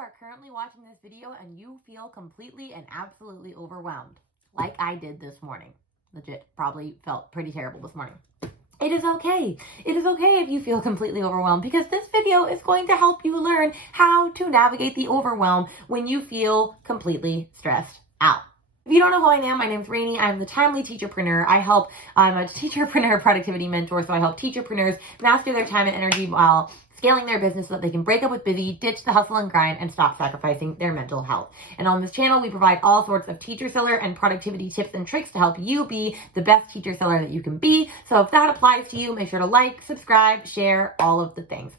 are currently watching this video and you feel completely and absolutely overwhelmed, like I did this morning. Legit, probably felt pretty terrible this morning. It is okay. It is okay if you feel completely overwhelmed, because this video is going to help you learn how to navigate the overwhelm when you feel completely stressed out. If you don't know who I am, my name's Rainey. I'm the timely teacherpreneur. I'm a teacherpreneur productivity mentor, so I help teacherpreneurs master their time and energy while scaling their business so that they can break up with busy, ditch the hustle and grind, and stop sacrificing their mental health. And on this channel, we provide all sorts of teacher seller and productivity tips and tricks to help you be the best teacher seller that you can be. So if that applies to you, make sure to like, subscribe, share, all of the things.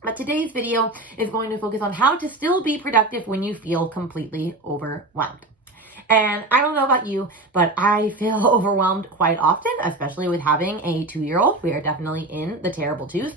But today's video is going to focus on how to still be productive when you feel completely overwhelmed. And I don't know about you, but I feel overwhelmed quite often, especially with having a 2-year-old. We are definitely in the terrible twos.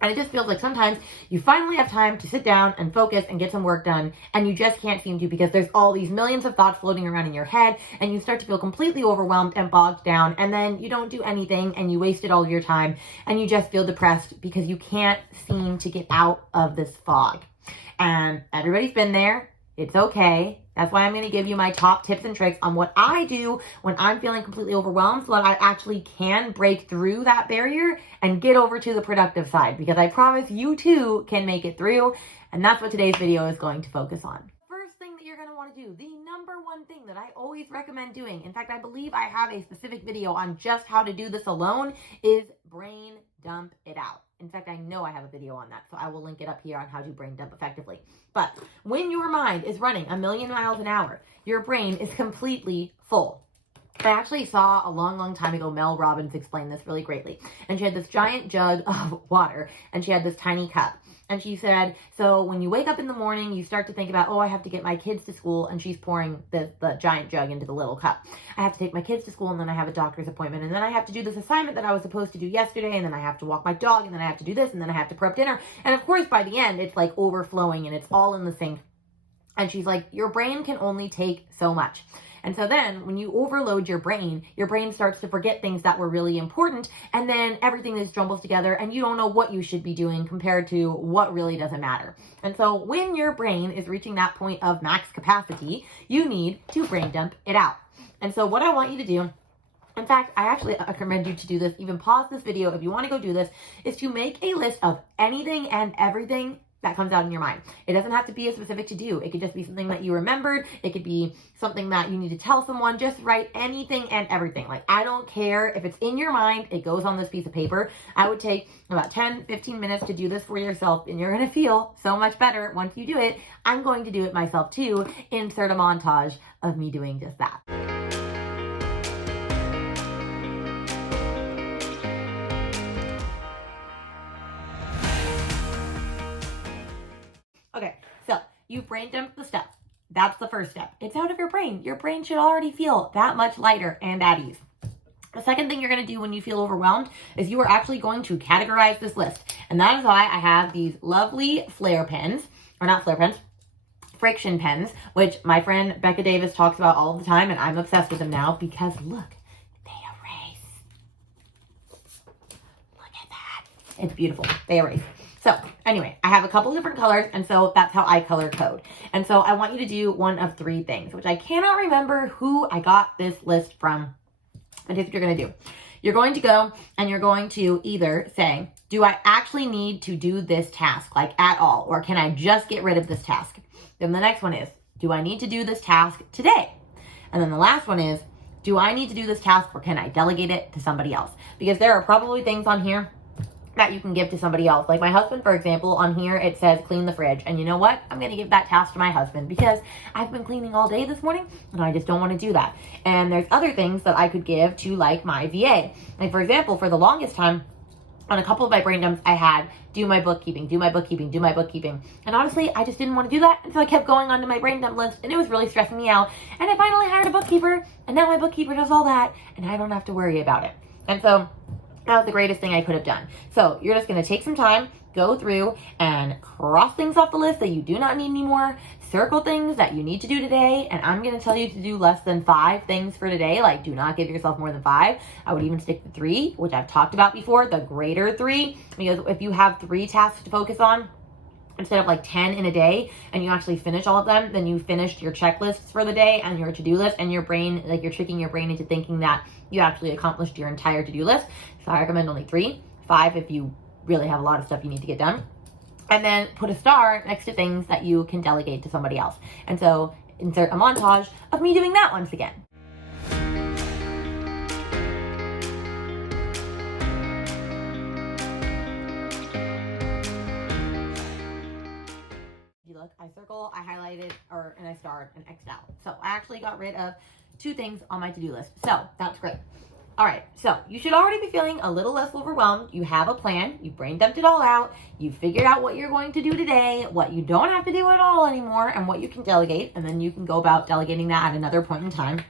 And it just feels like sometimes you finally have time to sit down and focus and get some work done, and you just can't seem to, because there's all these millions of thoughts floating around in your head, and you start to feel completely overwhelmed and bogged down, and then you don't do anything and you wasted all of your time, and you just feel depressed because you can't seem to get out of this fog. And everybody's been there. It's okay. That's why I'm going to give you my top tips and tricks on what I do when I'm feeling completely overwhelmed, so that I actually can break through that barrier and get over to the productive side, because I promise you too can make it through. And that's what today's video is going to focus on. First thing that you're going to want to do, the number one thing that I always recommend doing, in fact, I believe I have a specific video on just how to do this alone, is brain dump it out. In fact, I know I have a video on that, so I will link it up here on how to brain dump effectively. But when your mind is running 1,000,000 miles an hour, your brain is completely full. I actually saw a long time ago Mel Robbins explain this really greatly. And she had this giant jug of water, and she had this tiny cup. And she said, so when you wake up in the morning, you start to think about, oh, I have to get my kids to school, and she's pouring the giant jug into the little cup. I have to take my kids to school, and then I have a doctor's appointment, and then I have to do this assignment that I was supposed to do yesterday, and then I have to walk my dog, and then I have to do this, and then I have to prep dinner. And of course, by the end, it's like overflowing, and it's all in the sink. And she's like, your brain can only take so much. And so then when you overload your brain starts to forget things that were really important, and then everything just jumbles together and you don't know what you should be doing compared to what really doesn't matter. And so when your brain is reaching that point of max capacity, you need to brain dump it out. And so what I want you to do, in fact, I actually recommend you to do this, even pause this video if you want to go do this, is to make a list of anything and everything that comes out in your mind. It doesn't have to be a specific to do. It could just be something that you remembered. It could be something that you need to tell someone. Just write anything and everything. Like, I don't care if it's in your mind, it goes on this piece of paper. I would take about 10-15 minutes to do this for yourself, and you're going to feel so much better once you do it. I'm going to do it myself too. Insert a montage of me doing just that. Okay, so you brain dumped the stuff. That's the first step. It's out of your brain. Your brain should already feel that much lighter and at ease. The second thing you're going to do when you feel overwhelmed is you are actually going to categorize this list. And that is why I have these lovely flare pens, or not flare pens, friction pens, which my friend Becca Davis talks about all the time, and I'm obsessed with them now because look, they erase. Look at that. It's beautiful. They erase. So anyway, I have a couple different colors, and so that's how I color code. And so I want you to do one of 3 things, which I cannot remember who I got this list from. But here's what you're going to do. You're going to go and you're going to either say, do I actually need to do this task, like at all, or can I just get rid of this task? Then the next one is, do I need to do this task today? And then the last one is, do I need to do this task, or can I delegate it to somebody else? Because there are probably things on here that you can give to somebody else. Like my husband, for example, on here it says clean the fridge. And you know what? I'm going to give that task to my husband because I've been cleaning all day this morning and I just don't want to do that. And there's other things that I could give to, like, my VA. Like, for example, for the longest time, on a couple of my brain dumps, I had do my bookkeeping, do my bookkeeping, do my bookkeeping. And honestly, I just didn't want to do that. And so I kept going onto my brain dump list, and it was really stressing me out. And I finally hired a bookkeeper, and now my bookkeeper does all that, and I don't have to worry about it. And so that was the greatest thing I could have done. So you're just going to take some time, go through and cross things off the list that you do not need anymore, circle things that you need to do today, and I'm going to tell you to do less than 5 things for today. Like, do not give yourself more than 5. I would even stick to 3, which I've talked about before, the greater 3, because if you have 3 tasks to focus on, instead of like 10 in a day and you actually finish all of them, then you finished your checklists for the day and your to-do list, and your brain, like you're tricking your brain into thinking that you actually accomplished your entire to-do list. So I recommend only 3, 5 if you really have a lot of stuff you need to get done. And then put a star next to things that you can delegate to somebody else. And so insert a montage of me doing that once again. Look, I circle, I highlighted, and I starred and X'd out. So I actually got rid of 2 things on my to-do list. So that's great. All right, so you should already be feeling a little less overwhelmed. You have a plan, you brain dumped it all out, you figured out what you're going to do today, what you don't have to do at all anymore, and what you can delegate, and then you can go about delegating that at another point in time.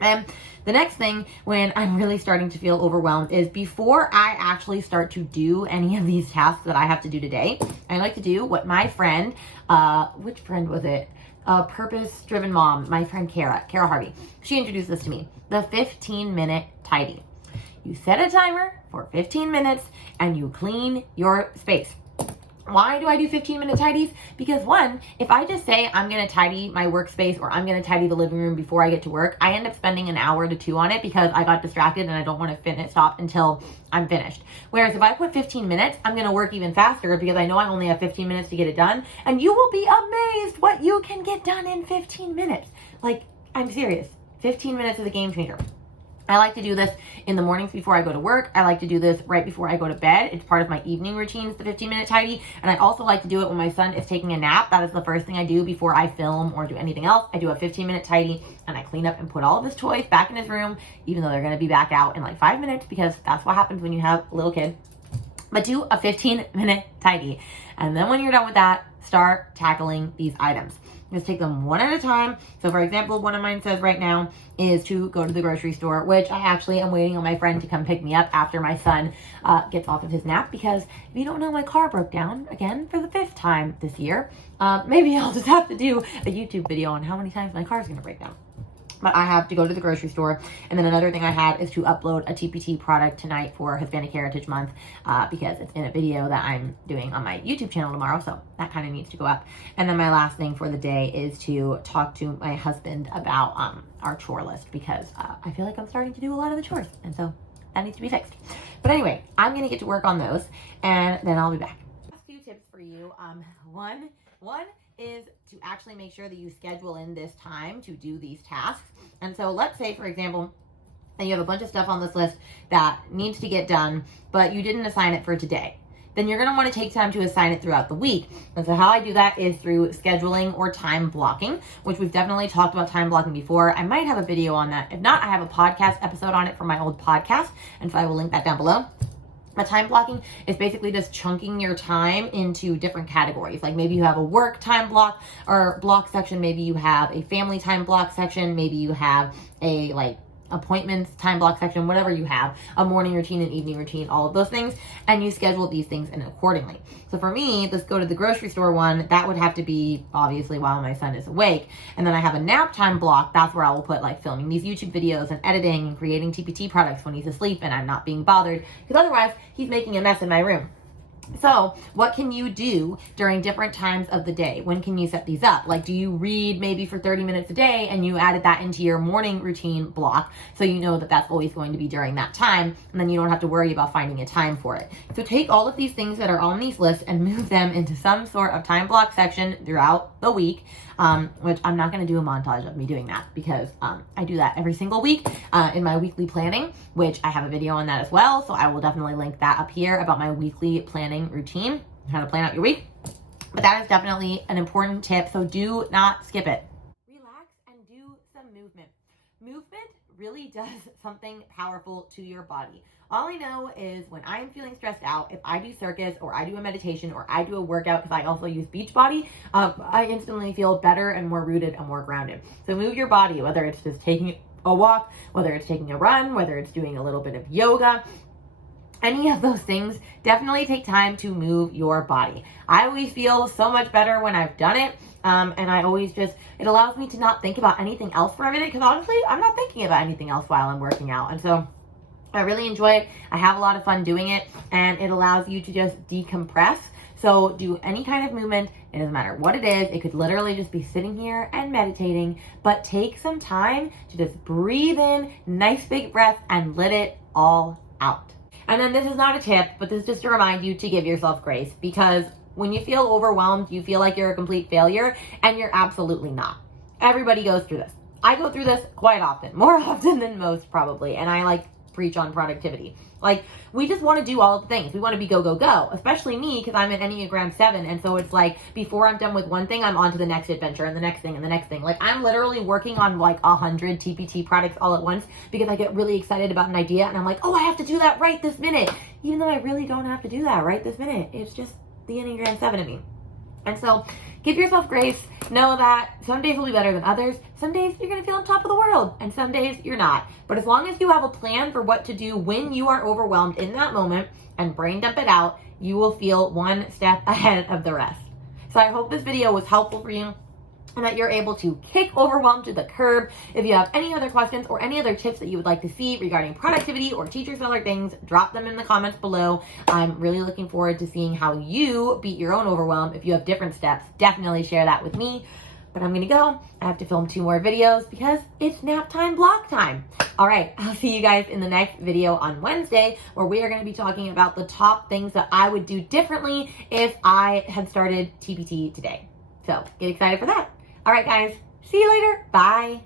And the next thing when I'm really starting to feel overwhelmed is before I actually start to do any of these tasks that I have to do today, I like to do what my friend, which friend was it? Purpose-driven mom, my friend Kara Harvey. She introduced this to me, the 15-minute tidy. You set a timer for 15 minutes and you clean your space. Why do I do 15-minute tidies? Because one, if I just say I'm going to tidy my workspace or I'm going to tidy the living room before I get to work, I end up spending an hour to 2 on it because I got distracted and I don't want to stop until I'm finished. Whereas if I put 15 minutes, I'm going to work even faster because I know I only have 15 minutes to get it done. And you will be amazed what you can get done in 15 minutes. Like, I'm serious. 15 minutes is a game changer. I like to do this in the mornings before I go to work. I like to do this right before I go to bed. It's part of my evening routines, the 15-minute tidy. And I also like to do it when my son is taking a nap. That is the first thing I do before I film or do anything else. I do a 15-minute tidy and I clean up and put all of his toys back in his room, even though they're going to be back out in like 5 minutes because that's what happens when you have a little kid. But do a 15-minute tidy. And then when you're done with that, start tackling these items. Just take them one at a time. So for example, one of mine says right now is to go to the grocery store, which I actually am waiting on my friend to come pick me up after my son gets off of his nap, because if you don't know, my car broke down again for the 5th time this year. Maybe I'll just have to do a YouTube video on how many times my car's gonna break down. But I have to go to the grocery store. And then another thing I had is to upload a TPT product tonight for Hispanic Heritage Month because it's in a video that I'm doing on my YouTube channel tomorrow. So that kind of needs to go up. And then my last thing for the day is to talk to my husband about our chore list because I feel like I'm starting to do a lot of the chores. And so that needs to be fixed. But anyway, I'm going to get to work on those and then I'll be back. A few tips for you. One is to actually make sure that you schedule in this time to do these tasks. And so let's say, for example, that you have a bunch of stuff on this list that needs to get done, but you didn't assign it for today. Then you're going to want to take time to assign it throughout the week. And so how I do that is through scheduling or time blocking, which we've definitely talked about time blocking before. I might have a video on that. If not, I have a podcast episode on it from my old podcast, and so I will link that down below. But time blocking is basically just chunking your time into different categories. Like maybe you have a work time block or block section. Maybe you have a family time block section. Maybe you have a like appointments time block section, whatever you have, a morning routine, an evening routine, all of those things. And you schedule these things in accordingly. So for me, let's go to the grocery store one. That would have to be obviously while my son is awake. And then I have a nap time block. That's where I will put like filming these YouTube videos and editing and creating TPT products when he's asleep and I'm not being bothered, because otherwise he's making a mess in my room. So what can you do during different times of the day? When can you set these up? Like, do you read maybe for 30 minutes a day and you added that into your morning routine block so you know that that's always going to be during that time, and then you don't have to worry about finding a time for it. So take all of these things that are on these lists and move them into some sort of time block section throughout the week, which I'm not going to do a montage of me doing that because I do that every single week in my weekly planning, which I have a video on that as well. So I will definitely link that up here about my weekly planning routine, how to plan out your week. But that is definitely an important tip, so do not skip it. Relax and do some movement. Movement really does something powerful to your body. All I know is when I'm feeling stressed out, if I do circus or I do a meditation or I do a workout, because I also use Beachbody, I instantly feel better and more rooted and more grounded. So move your body, whether it's just taking a walk, whether it's taking a run, whether it's doing a little bit of yoga, any of those things. Definitely take time to move your body. I always feel so much better when I've done it. And I always just, it allows me to not think about anything else for a minute, because honestly, I'm not thinking about anything else while I'm working out. And so I really enjoy it. I have a lot of fun doing it, and it allows you to just decompress. So do any kind of movement. It doesn't matter what it is. It could literally just be sitting here and meditating, but take some time to just breathe in, nice big breath, and let it all out. And then this is not a tip, but this is just to remind you to give yourself grace, because when you feel overwhelmed, you feel like you're a complete failure, and you're absolutely not. Everybody goes through this. I go through this quite often, more often than most probably, and I preach on productivity. We just want to do all the things. We want to be go, go, go, especially me, because I'm an Enneagram 7, and so it's before I'm done with one thing, I'm on to the next adventure and the next thing and the next thing. I'm literally working on 100 TPT products all at once because I get really excited about an idea, and I'm like, oh, I have to do that right this minute, even though I really don't have to do that right this minute. It's just the Enneagram 7 in me. And so give yourself grace. Know that some days will be better than others. Some days you're going to feel on top of the world, and some days you're not. But as long as you have a plan for what to do when you are overwhelmed in that moment and brain dump it out, you will feel one step ahead of the rest. So I hope this video was helpful for you, and that you're able to kick overwhelm to the curb. If you have any other questions or any other tips that you would like to see regarding productivity or teacher seller things, drop them in the comments below. I'm really looking forward to seeing how you beat your own overwhelm. If you have different steps, definitely share that with me. But I'm gonna go. I have to film 2 more videos because it's nap time block time. All right, I'll see you guys in the next video on Wednesday, where we are gonna be talking about the top things that I would do differently if I had started TPT today. So get excited for that. All right, guys, see you later. Bye.